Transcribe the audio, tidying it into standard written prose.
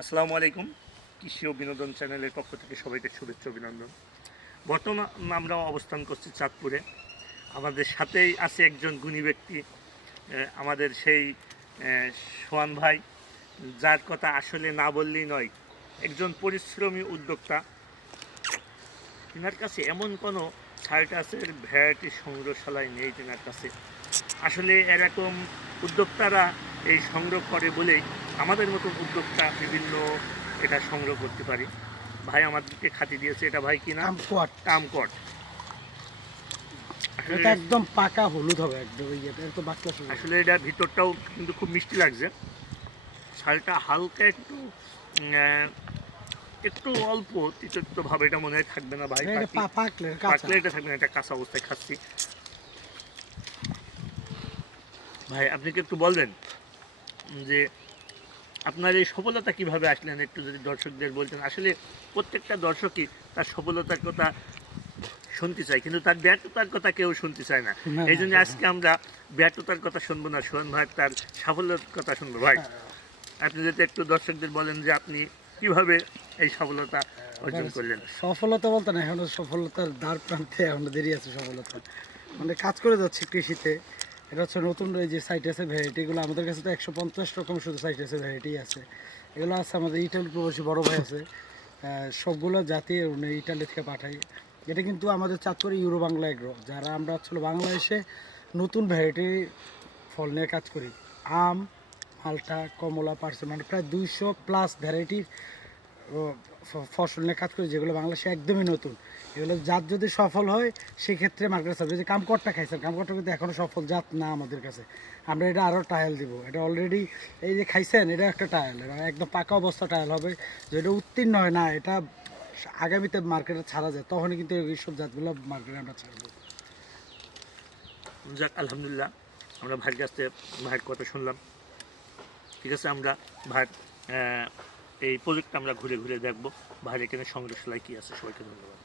আসসালামু আলাইকুম। কৃষি ও বিনোদন চ্যানেলের পক্ষ থেকে সবাইকে শুভেচ্ছা অভিনন্দন। বর্তমান আমরা অবস্থান করছি চাঁদপুরে। আমাদের সাথেই আছে একজন গুণী ব্যক্তি, আমাদের সেই সোহান ভাই, যার কথা আসলে না বললেই নয়। একজন পরিশ্রমী উদ্যোক্তা। তিনার কাছে এমন কোনো সাইট্রাসের ভ্যারাইটি সংগ্রহশালায় নেই তিনার কাছে। আসলে এরকম উদ্যোক্তারা এই সংগ্রহ করে বলেই আমাদের মতন উদ্যোক্তা বিভিন্ন এটা সংগ্রহ করতে পারি। ভাই আমাদেরকে খাতি দিয়েছে, এটা ভাই কিনা কামকট। এটা একদম পাকা হলুদ হবে একদম, তো বাকলা আসলে এটা ভিতরটাও কিন্তু খুব মিষ্টি লাগছে। শালটা হালকা একটু একটু অল্প তিতত্ব ভাবে, এটা মনে হয় থাকবে না ভাই, পাকলে এটা থাকবে না, এটা কাঁচা অবস্থায় খাচ্ছি। ভাই আপনি কি একটু বলবেন যে আপনার এই সফলতা কিভাবে আসলেন, একটু যদি দর্শকদের বলতেন। আসলে প্রত্যেকটা দর্শকই তার সফলতার কথা শুনতে চায়, কিন্তু তার ব্যর্থতার কথা কেউ শুনতে চায় না। এই জন্য আজকে আমরা ব্যর্থতার কথা শুনবো না, সোহান ভাই তার সাফল্যের কথা শুনবো। ভাই আপনি যদি একটু দর্শকদের বলেন যে আপনি কিভাবে এই সফলতা অর্জন করলেন। সফলতা বলতে না, এখনো সফলতার দ্বার প্রান্তে এখনো দেরি আছে। সফলতা মানে কাজ করে যাচ্ছে কৃষিতে। এটা হচ্ছে নতুন এই যে সাইট্রাসের ভ্যারাইটিগুলো আমাদের কাছে তো 150 রকম শুধু সাইট্রাসের ভ্যারাইটি আছে। এগুলো আছে আমাদের ইটালি প্রবাসী বড় ভাই আছে, সবগুলো জাতি উনি ইটালি থেকে পাঠাই। এটা কিন্তু আমাদের চাঁদপুরে ইউরো বাংলা এগ্রো, যারা আমরা আসলে বাংলাদেশে নতুন ভ্যারাইটি ফল নিয়ে কাজ করি। আম, মালটা, কমলা, পার্সেল, মানে প্রায় 200+ ভ্যারাইটির ফসল নিয়ে কাজ করি, যেগুলো বাংলাদেশে একদমই নতুন। এগুলো জাত যদি সফল হয় সেক্ষেত্রে মার্কেট সার্ভিস। যে কামকটটা খাইছেন, কামকটটা কিন্তু এখনও সফল জাত না আমাদের কাছে। আমরা এটা আরও ট্রায়াল দিব। এটা অলরেডি এই যে খাইছেন, এটা একটা ট্রায়াল, এটা একদম পাকা অবস্থা ট্রায়াল হবে। যেটা উত্তীর্ণ হয় না, এটা আগামীতে মার্কেটে ছাড়া যায়, তখনই কিন্তু এইসব জাতগুলো মার্কেটে আমরা ছাড়বো। যাক আলহামদুলিল্লাহ, আমরা ভাইয়ের কাছ থেকে ভাইয়ের কথা শুনলাম। ঠিক আছে, আমরা ভাইয়ের এই প্রজেক্টটা আমরা ঘুরে ঘুরে দেখবো, ভাইয়ের এখানে সংগ্রহশালায় কী আছে। সবাইকে ধন্যবাদ।